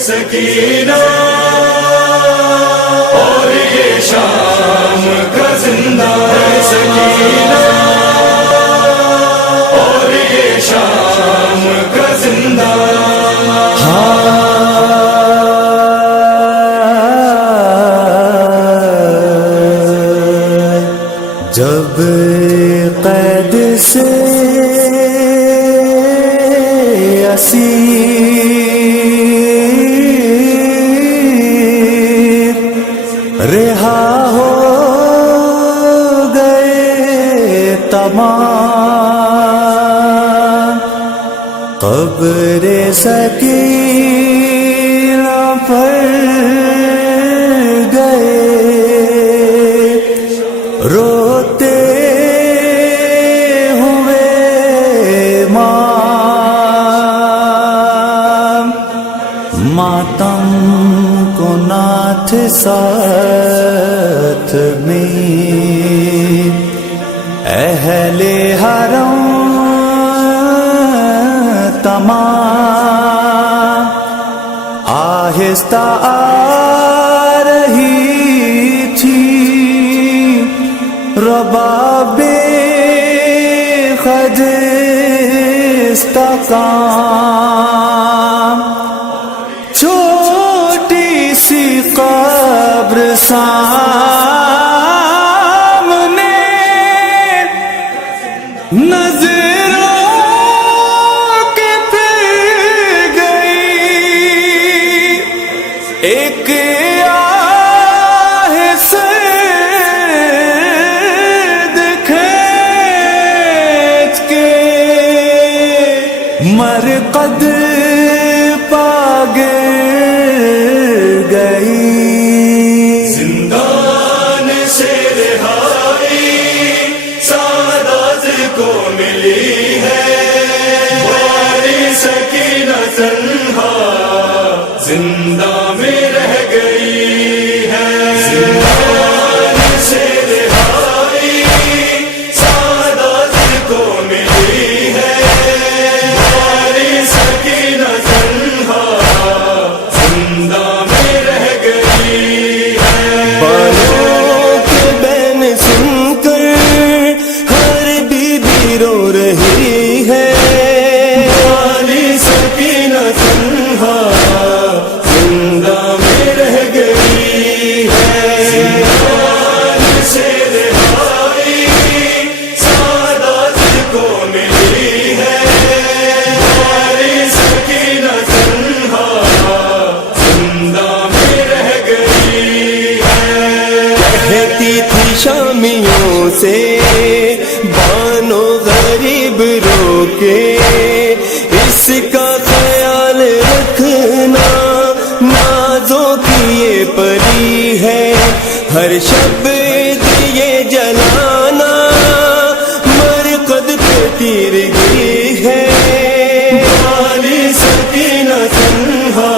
سکینہ اور یہ شام کا زندہ ہے سکینہ اور یہ شام کا زندہ جب قید سے اسیر رہا ہو گئے تمام قبر سکینہ پر گئے روتے ہوئے ماتم کو ناتھ ساتھ میں اہل حرم تمام آہستہ آ رہی تھی رباب خجستہ کام چھوٹی سی قبر سامنے نظروں کے پھر گئی ایک آہ سرد کھینچ کے مرقد پا گر گئی زندان سے رہائی سعادت کو ملی ہے باری سکینہ تنہا زندہ میں رہ گئی ہے زندان سے رہائی سعادت کو ملی ہے باری سکینہ تنہا زندہ میں رہ گئی ہے بالوں کے بین سن کر ہر بیوی رو رہی ہے والی سکینہ تنہا زندہ میں رہ گئی ہے زندان سے رہائی سعادت کو ملی ہے والی سکینہ تنہا زندہ میں رہ گئی ہے کہتی تھی شامیوں سے بانو غریب رو کے اس کا خیال رکھنا نازوں کی یہ پری ہے ہر شب دیے جلانا مرقد پہ تیرگی ہے والی سکینہ تنہا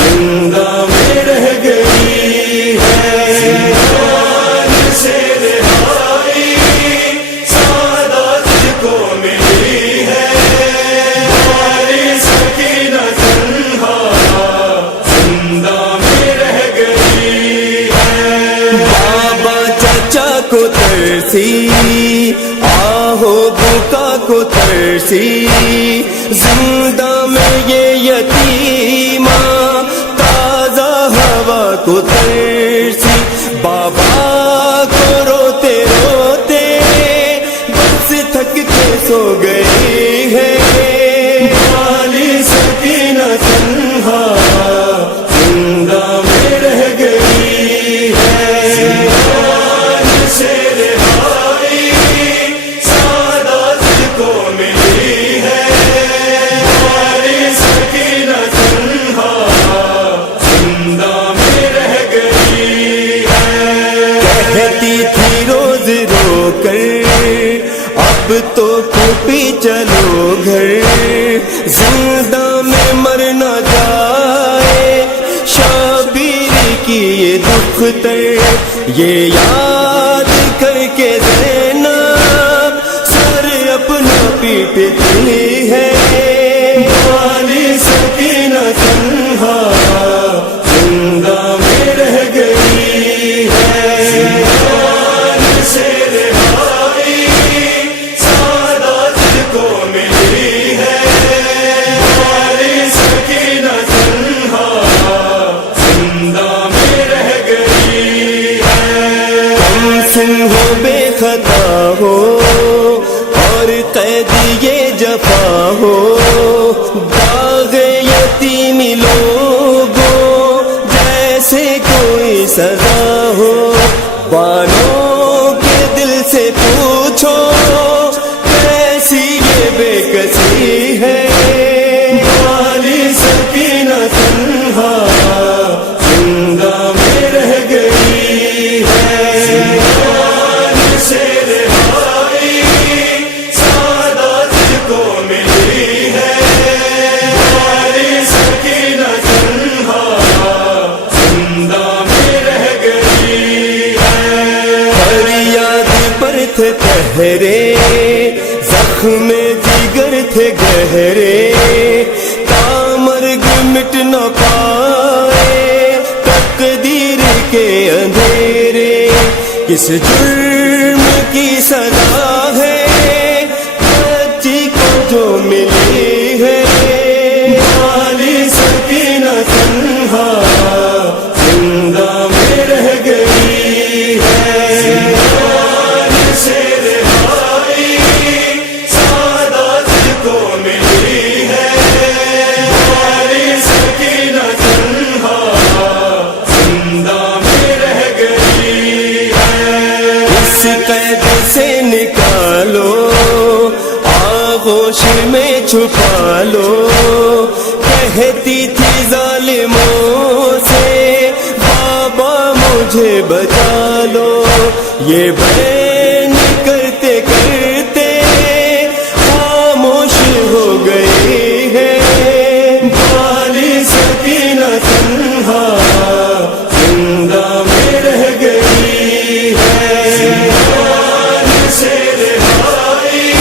زندہ میں رہ گئی ہے زندان سے رہائی سعادت کو ملی ہے والی سکینہ تنہا زندہ میں رہ گئی ہے بابا چچا کو ترسی آہو بکا کو ترسی زندہ میں یہ یتیمہ تازہ ہوا کو ترسی بابا کو روتے روتے بس تھک کے سو گئی ہے والی سکینہ تنہا زندہ میں رہ گئی ہے زندان سے رہائی سعادت کو ملی ہے والی سکینہ تنہا زندہ میں رہ گئی ہے کہتی تھی روز رو کر اب تو پھوپھی چلو گھر زندہ میں مرنا جائے شبیر کی یہ دختر یہ یاد کر کے زینب سر اپنا پیٹتی ہے والی سکینہ تنہا جوانوں کے دل سے پوچھو کیسی یہ بے کسی ہے، والی سکینہ تنہا زندہ میں رہ گئی ہے، زندان سے رہائی سعادت کو ملی ہے، والی سکینہ تنہا زندہ میں رہ گئی ہے۔ فریاد پر تھے پہرے، زخم جگر تھے گہرے، مرگ مٹ نہ پائے تقدیر کے اندھیرے، کس جرم کی سزا ہے بچی کو جو ملی ہے، والی سکینہ تنہا زندہ میں رہ گئی ہے، زندان سے رہائی سعادت کو ملی ہے، والی سکینہ تنہا زندہ میں رہ گئی ہے۔ اس قید سے نکالو آغوش میں چھپا لو، کہتی تھی ظالموں سے بابا مجھے بچا لو، یہ بین کرتے کرتے خاموش ہو گئی ہے، والی سکینہ تنہا زندہ میں رہ گئی ہے، زندان سے رہائی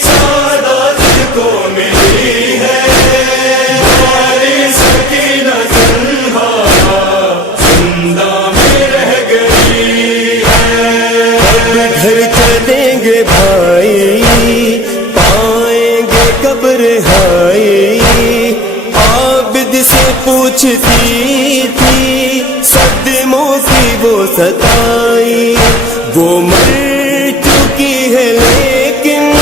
سعادت کو ملی ہے، والی سکینہ تنہا زندہ میں رہ گئی ہے۔ اب گھر چلیں گے بھائی پائیں گے کب رہائی، عابد سے پوچھتی تھی صدموں کی وہ ستائی، وہ مر چکی ہے لیکن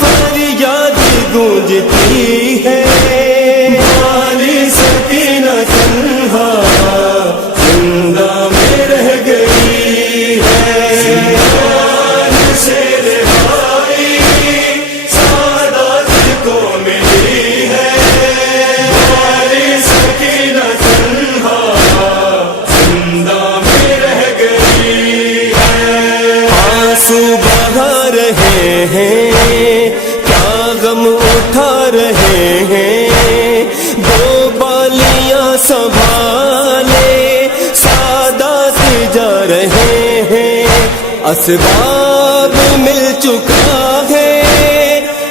فریاد گونجتی ہے، والی سکینہ تنہا زندہ میں رہ گئی ہے، زندان سے رہائی سعادت کو ملی ہے، والی سکینہ تنہا زندہ میں رہ گئی ہے۔ آنسو بہا رہے ہیں کیا غم اٹھا رہے ہیں، دو بالیاں سنبھالے سادات جا رہے ہیں، اسباب مل چکا ہے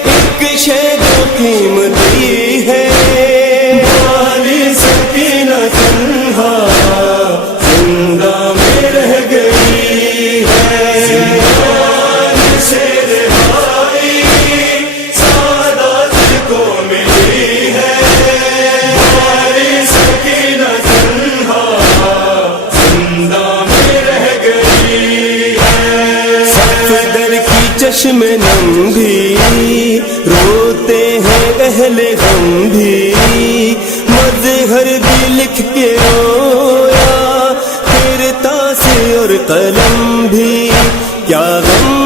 ایک شے جو قیمتی ہے، والی سکینہ تنہا زندہ میں رہ گئی ہے، زندان سے رہائی سعادت کو ملی ہے، والی سکینہ تنہا زندہ میں رہ گئی ہے۔ صفدر کی چشم نم بھی روتے ہیں اہل غم بھی، مظہر بھی لکھ کے رویا پھر تاس اور قلم بھی، کیا غم